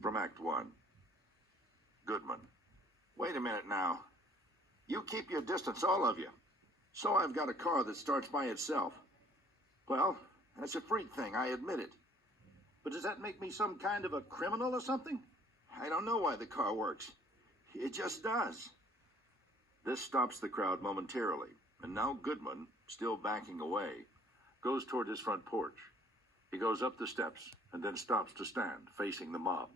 From Act 1. Goodman. Wait a minute now. You keep your distance, all of you. So I've got a car that starts by itself. Well, that's a freak thing, I admit it. But does that make me some kind of a criminal or something? I don't know why the car works. It just does. This stops the crowd momentarily, and now Goodman, still backing away, goes toward his front porch. He goes up the steps and then stops to stand, facing the mob.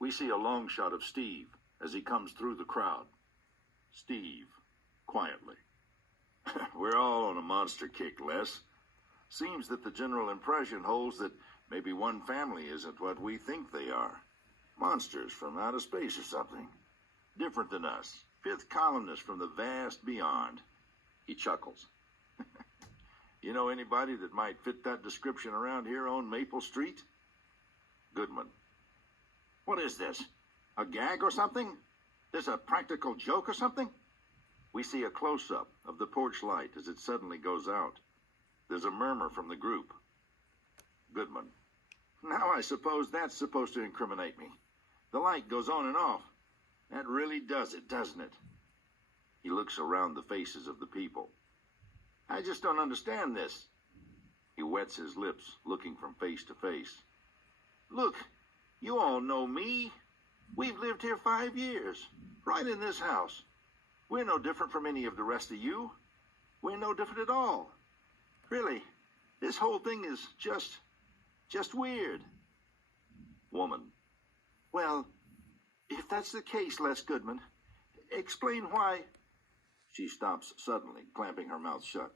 We see a long shot of Steve as he comes through the crowd. Steve, quietly. We're all on a monster kick, Les. Seems that the general impression holds that maybe one family isn't what we think they are. Monsters from outer space or something. Different than us. Fifth columnists from the vast beyond. He chuckles. You know anybody that might fit that description around here on Maple Street? Goodman. What is this? A gag or something? This a practical joke or something? We see a close-up of the porch light as it suddenly goes out. There's a murmur from the group. Goodman. Now I suppose that's supposed to incriminate me. The light goes on and off. That really does it, doesn't it? He looks around the faces of the people. I just don't understand this. He wets his lips, looking from face to face. Look, you all know me. We've lived here 5 years, right in this house. We're no different from any of the rest of you. We're no different at all. Really, this whole thing is just weird. Woman. Well, if that's the case, Les Goodman, explain why... She stops suddenly, clamping her mouth shut.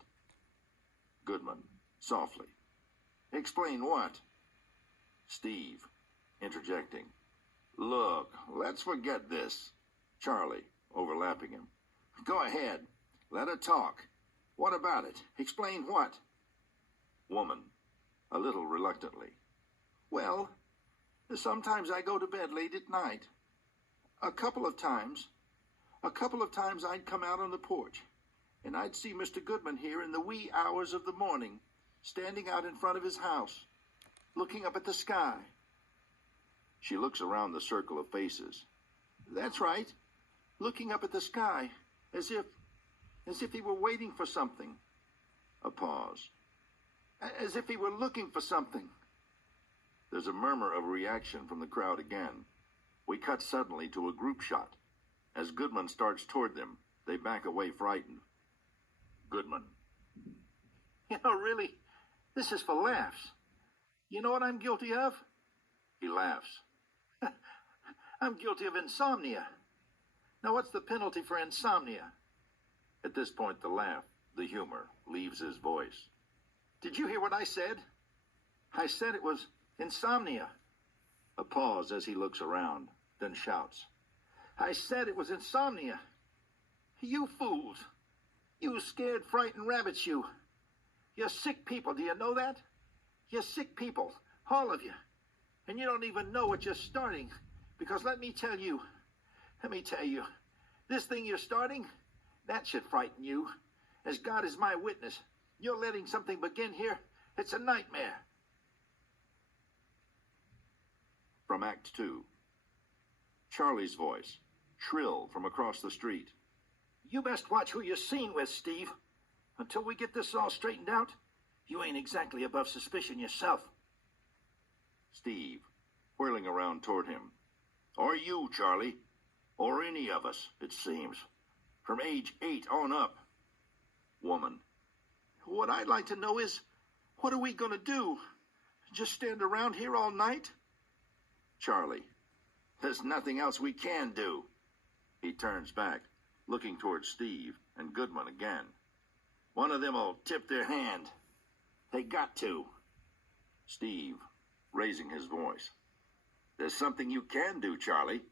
Goodman, softly. Explain what? Steve, interjecting. Look, let's forget this. Charlie, overlapping him. Go ahead. Let her talk. What about it? Explain what? Woman, a little reluctantly. Well, sometimes I go to bed late at night. A couple of times I'd come out on the porch, and I'd see Mr. Goodman here in the wee hours of the morning, standing out in front of his house, looking up at the sky. She looks around the circle of faces. That's right, looking up at the sky, as if he were waiting for something. A pause. As if he were looking for something. There's a murmur of reaction from the crowd again. We cut suddenly to a group shot. As Goodman starts toward them, they back away frightened. Goodman. You know, really, this is for laughs. You know what I'm guilty of? He laughs. I'm guilty of insomnia. Now, what's the penalty for insomnia? At this point, the laugh, the humor, leaves his voice. Did you hear what I said? I said it was insomnia. A pause as he looks around, then shouts. I said it was insomnia. You fools. You scared, frightened rabbits, you. You're sick people, do you know that? You're sick people, all of you. And you don't even know what you're starting. Because let me tell you, this thing you're starting, that should frighten you. As God is my witness, you're letting something begin here. It's a nightmare. From Act 2. Charlie's voice, shrill from across the street. You best watch who you're seen with, Steve. Until we get this all straightened out, you ain't exactly above suspicion yourself. Steve, whirling around toward him. Or you, Charlie. Or any of us, it seems. From age 8 on up. Woman. What I'd like to know is, what are we gonna do? Just stand around here all night? Charlie. There's nothing else we can do. He turns back, looking towards Steve and Goodman again. One of them'll tip their hand. They got to. Steve, raising his voice. There's something you can do, Charlie.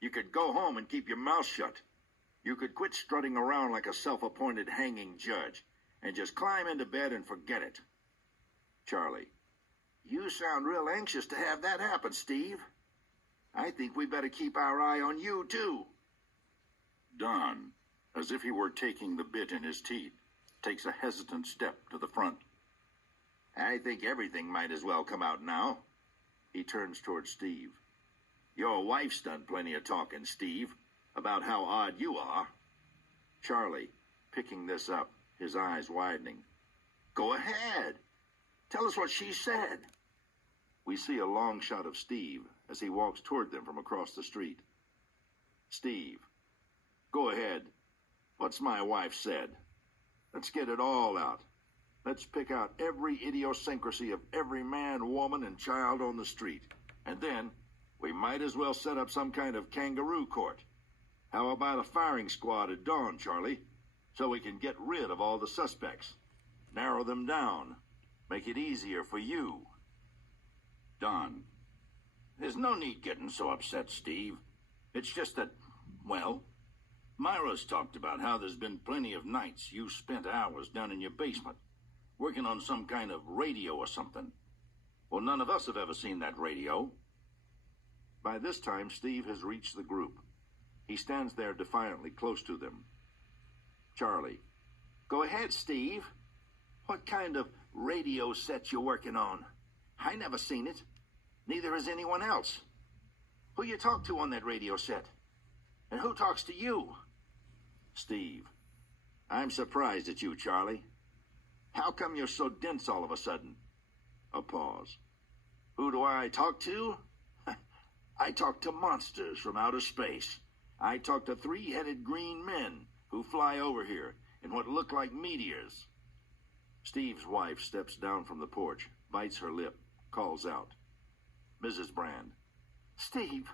You could go home and keep your mouth shut. You could quit strutting around like a self-appointed hanging judge and just climb into bed and forget it. Charlie. You sound real anxious to have that happen, Steve. I think we better keep our eye on you, too. Don, as if he were taking the bit in his teeth, takes a hesitant step to the front. I think everything might as well come out now. He turns toward Steve. Your wife's done plenty of talking, Steve, about how odd you are. Charlie, picking this up, his eyes widening. Go ahead. Tell us what she said. We see a long shot of Steve as he walks toward them from across the street. Steve, go ahead. What's my wife said? Let's get it all out. Let's pick out every idiosyncrasy of every man, woman, and child on the street. And then, we might as well set up some kind of kangaroo court. How about a firing squad at dawn, Charlie? So we can get rid of all the suspects. Narrow them down. Make it easier for you. Don, there's no need getting so upset, Steve. It's just that, well, Myra's talked about how there's been plenty of nights you spent hours down in your basement, working on some kind of radio or something. Well, none of us have ever seen that radio. By this time, Steve has reached the group. He stands there defiantly close to them. Charlie, go ahead, Steve. What kind of radio set you working on? I never seen it. Neither has anyone else. Who you talk to on that radio set? And who talks to you? Steve, I'm surprised at you, Charlie. How come you're so dense all of a sudden? A pause. Who do I talk to? I talk to monsters from outer space. I talk to three-headed green men who fly over here in what look like meteors. Steve's wife steps down from the porch, bites her lip, calls out. Mrs. Brand. Steve,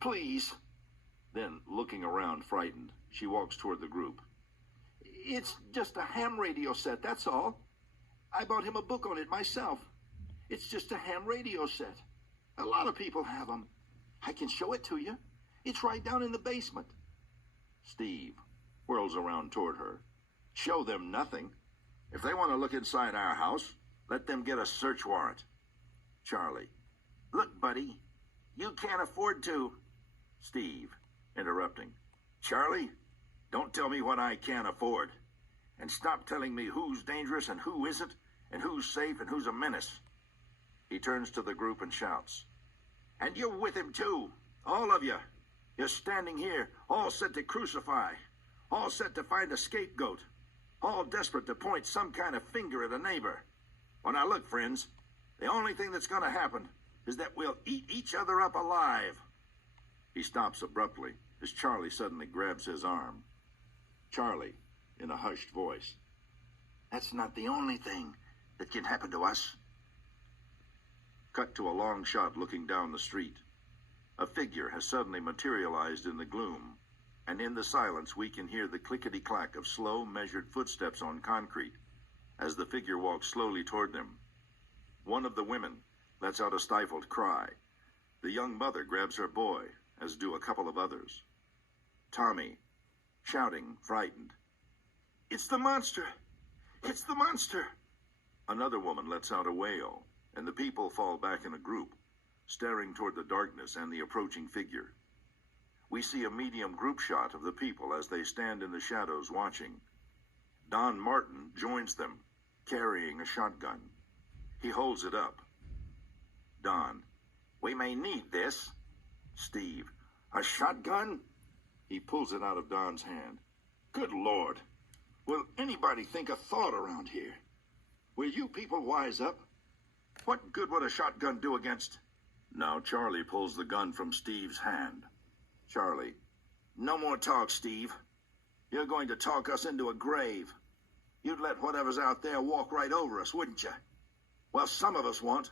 please. Then, looking around frightened, she walks toward the group. It's just a ham radio set, that's all. I bought him a book on it myself. It's just a ham radio set. A lot of people have them. I can show it to you. It's right down in the basement. Steve whirls around toward her. Show them nothing. If they want to look inside our house, let them get a search warrant. Charlie. Look, buddy, you can't afford to. Steve, interrupting. Charlie, don't tell me what I can't afford. And stop telling me who's dangerous and who isn't, and who's safe and who's a menace. He turns to the group and shouts. And you're with him too, all of you. You're standing here, all set to crucify, all set to find a scapegoat, all desperate to point some kind of finger at a neighbor. Well, now look, friends, the only thing that's going to happen is that we'll eat each other up alive. He stops abruptly as Charlie suddenly grabs his arm. Charlie, in a hushed voice. That's not the only thing that can happen to us. Cut to a long shot looking down the street. A figure has suddenly materialized in the gloom, and in the silence we can hear the clickety-clack of slow, measured footsteps on concrete as the figure walks slowly toward them. One of the women lets out a stifled cry. The young mother grabs her boy, as do a couple of others. Tommy, shouting, frightened. It's the monster! It's the monster! Another woman lets out a wail, and the people fall back in a group, staring toward the darkness and the approaching figure. We see a medium group shot of the people as they stand in the shadows watching. Don Martin joins them, carrying a shotgun. He holds it up. Don, we may need this. Steve, a shotgun? He pulls it out of Don's hand. Good Lord, will anybody think a thought around here? Will you people wise up? What good would a shotgun do against... Now Charlie pulls the gun from Steve's hand. Charlie, no more talk, Steve. You're going to talk us into a grave. You'd let whatever's out there walk right over us, wouldn't you? Well, some of us won't.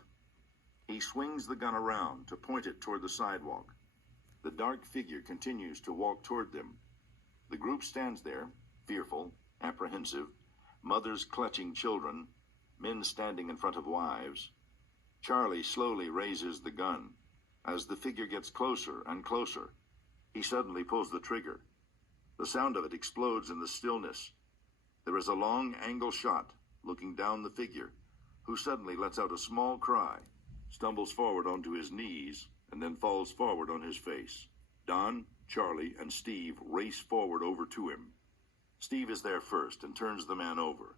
He swings the gun around to point it toward the sidewalk. The dark figure continues to walk toward them. The group stands there, fearful, apprehensive, mothers clutching children, men standing in front of wives. Charlie slowly raises the gun. As the figure gets closer and closer, he suddenly pulls the trigger. The sound of it explodes in the stillness. There is a long angle shot, looking down the figure, who suddenly lets out a small cry, stumbles forward onto his knees, and then falls forward on his face. Don, Charlie, and Steve race forward over to him. Steve is there first and turns the man over.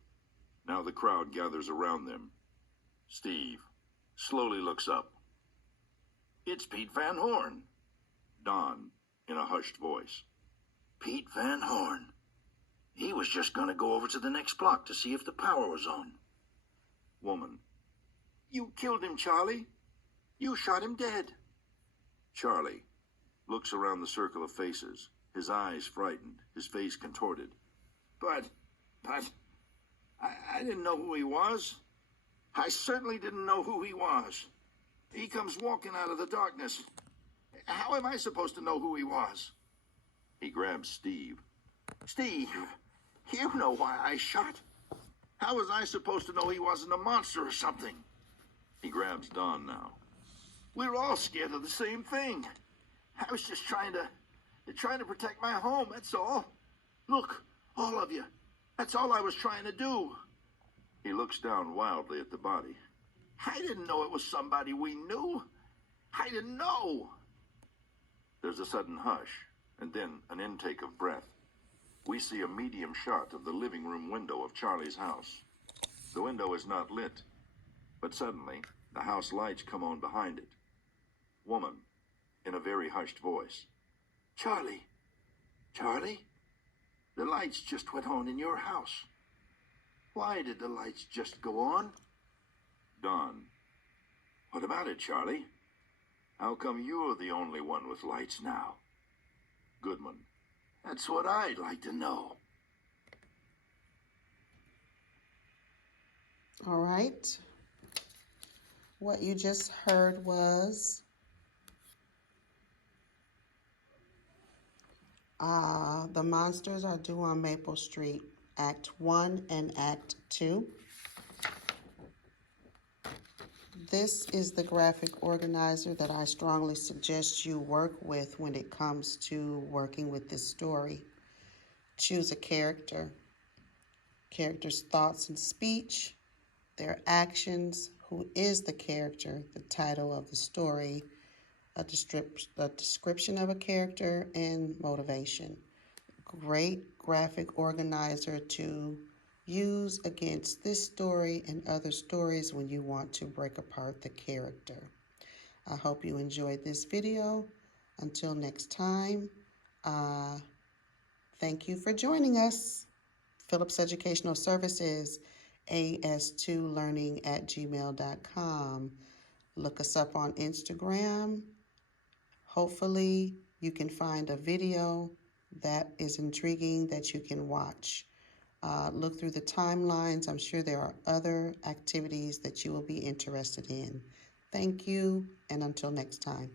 Now the crowd gathers around them. Steve slowly looks up. It's Pete Van Horn. Don, in a hushed voice. Pete Van Horn. He was just gonna go over to the next block to see if the power was on. Woman. You killed him, Charlie. You shot him dead. Charlie looks around the circle of faces, his eyes frightened, his face contorted. But, I didn't know who he was. I certainly didn't know who he was. He comes walking out of the darkness. How am I supposed to know who he was? He grabs Steve. Steve, you know why I shot. How was I supposed to know he wasn't a monster or something? He grabs Don now. We're all scared of the same thing. I was just trying to protect my home, that's all. Look, all of you. That's all I was trying to do. He looks down wildly at the body. I didn't know it was somebody we knew. I didn't know. There's a sudden hush, and then an intake of breath. We see a medium shot of the living room window of Charlie's house. The window is not lit, but suddenly the house lights come on behind it. Woman, in a very hushed voice. Charlie, Charlie, the lights just went on in your house. Why did the lights just go on? Don, what about it, Charlie? How come you're the only one with lights now? Goodman, that's what I'd like to know. All right. What you just heard was The Monsters Are Due on Maple Street, Act 1 and Act 2. This is the graphic organizer that I strongly suggest you work with when it comes to working with this story. Choose a character, character's thoughts and speech, their actions, who is the character, the title of the story, a description of a character, and motivation. Great graphic organizer to use against this story and other stories when you want to break apart the character. I hope you enjoyed this video. Until next time, thank you for joining us. Phillips Educational Services, as2learning@gmail.com. Look us up on Instagram. Hopefully you can find a video that is intriguing that you can watch. Look through the timelines. I'm sure there are other activities that you will be interested in. Thank you, and until next time.